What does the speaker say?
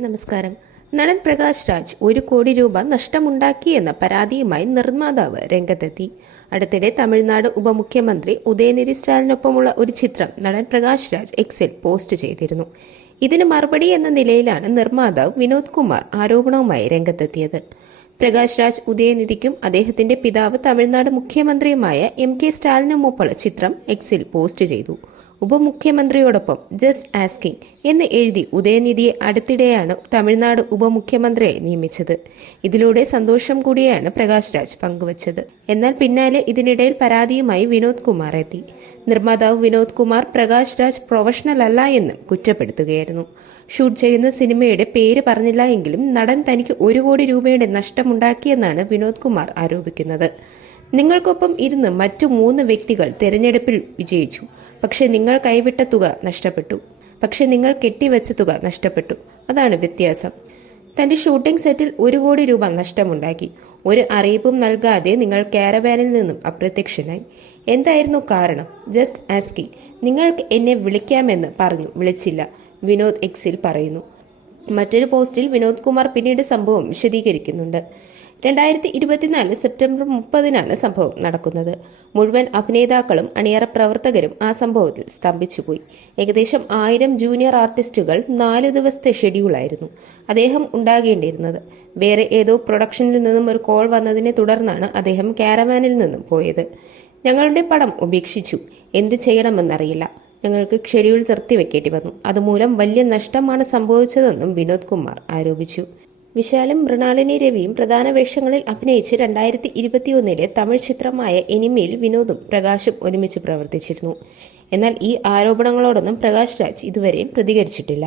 നമസ്കാരം. നടൻ പ്രകാശ് രാജ് ഒരു കോടി രൂപ നഷ്ടമുണ്ടാക്കിയെന്ന പരാതിയുമായി നിർമ്മാതാവ് രംഗത്തെത്തി. അടുത്തിടെ തമിഴ്നാട് ഉപമുഖ്യമന്ത്രി ഉദയനിധി സ്റ്റാലിനൊപ്പമുള്ള ഒരു ചിത്രം നടൻ പ്രകാശ് രാജ് എക്സിൽ പോസ്റ്റ് ചെയ്തിരുന്നു. ഇതിന് മറുപടി എന്ന നിലയിലാണ് നിർമ്മാതാവ് വിനോദ് കുമാർ ആരോപണവുമായി രംഗത്തെത്തിയത്. പ്രകാശ് രാജ് ഉദയനിധിക്കും അദ്ദേഹത്തിന്റെ പിതാവ് തമിഴ്നാട് മുഖ്യമന്ത്രിയുമായ എം കെ സ്റ്റാലിനുമൊപ്പമുള്ള ചിത്രം എക്സിൽ പോസ്റ്റ് ചെയ്തു. ഉപമുഖ്യമന്ത്രിയോടൊപ്പം ജസ്റ്റ് ആസ്കിംഗ് എന്ന് എഴുതി ഉദയനിധിയെ അടുത്തിടെയാണ് തമിഴ്നാട് ഉപമുഖ്യമന്ത്രിയെ നിയമിച്ചത്. ഇതിലൂടെ സന്തോഷം കൂടിയാണ് പ്രകാശ് രാജ് പങ്കുവച്ചത്. എന്നാൽ പിന്നാലെ ഇതിനിടയിൽ പരാതിയുമായി വിനോദ് കുമാർ എത്തി. നിർമ്മാതാവ് വിനോദ് കുമാർ പ്രകാശ് രാജ് പ്രൊഫഷണൽ അല്ല എന്നും കുറ്റപ്പെടുത്തുകയായിരുന്നു. ഷൂട്ട് ചെയ്യുന്ന സിനിമയുടെ പേര് പറഞ്ഞില്ല എങ്കിലും നടൻ തനിക്ക് ഒരു കോടി രൂപയുടെ നഷ്ടമുണ്ടാക്കിയെന്നാണ് വിനോദ് കുമാർ ആരോപിക്കുന്നത്. നിങ്ങൾക്കൊപ്പം ഇരുന്ന് മറ്റു മൂന്ന് വ്യക്തികൾ തെരഞ്ഞെടുപ്പിൽ വിജയിച്ചു. പക്ഷെ നിങ്ങൾ കൈവിട്ട തുക നഷ്ടപ്പെട്ടു. പക്ഷെ നിങ്ങൾ കെട്ടിവെച്ച തുക നഷ്ടപ്പെട്ടു. അതാണ് വ്യത്യാസം. തന്റെ ഷൂട്ടിംഗ് സെറ്റിൽ ഒരു കോടി രൂപ നഷ്ടമുണ്ടാക്കി. ഒരു അറിയിപ്പും നൽകാതെ നിങ്ങൾ കാരവാനിൽ നിന്നും അപ്രത്യക്ഷനായി. എന്തായിരുന്നു കാരണം? ജസ്റ്റ് ആസ്കി നിങ്ങൾക്ക് എന്നെ വിളിക്കാമെന്ന് പറഞ്ഞു. വിളിച്ചില്ല. വിനോദ് എക്സിൽ പറയുന്നു. മറ്റൊരു പോസ്റ്റിൽ വിനോദ് കുമാർ പിന്നീട് സംഭവം വിശദീകരിക്കുന്നുണ്ട്. രണ്ടായിരത്തി ഇരുപത്തിനാല് സെപ്റ്റംബർ മുപ്പതിനാണ് സംഭവം നടക്കുന്നത്. മുഴുവൻ അഭിനേതാക്കളും അണിയറ പ്രവർത്തകരും ആ സംഭവത്തിൽ സ്തംഭിച്ചുപോയി. ഏകദേശം ആയിരം ജൂനിയർ ആർട്ടിസ്റ്റുകൾ നാല് ദിവസത്തെ ഷെഡ്യൂളായിരുന്നു. അദ്ദേഹം ഉണ്ടാകേണ്ടിയിരുന്നത്. വേറെ ഏതോ പ്രൊഡക്ഷനിൽ നിന്നും ഒരു കോൾ വന്നതിനെ തുടർന്നാണ് അദ്ദേഹം കാരവാനിൽ നിന്നും പോയത്. ഞങ്ങളുടെ പടം ഉപേക്ഷിച്ചു. എന്ത് ചെയ്യണമെന്നറിയില്ല. ഞങ്ങൾക്ക് ഷെഡ്യൂൾ നിർത്തിവെക്കേണ്ടി വന്നു. അതുമൂലം വലിയ നഷ്ടമാണ് സംഭവിച്ചതെന്നും വിനോദ് കുമാർ ആരോപിച്ചു. വിശാലും മൃണാളിനി രവിയും പ്രധാന വേഷങ്ങളിൽ അഭിനയിച്ച് രണ്ടായിരത്തി ഇരുപത്തിയൊന്നിലെ തമിഴ് ചിത്രമായ എനിമയിൽ വിനോദും പ്രകാശും ഒരുമിച്ച് പ്രവർത്തിച്ചിരുന്നു. എന്നാൽ ഈ ആരോപണങ്ങളോടൊന്നും പ്രകാശ് രാജ് ഇതുവരെയും പ്രതികരിച്ചിട്ടില്ല.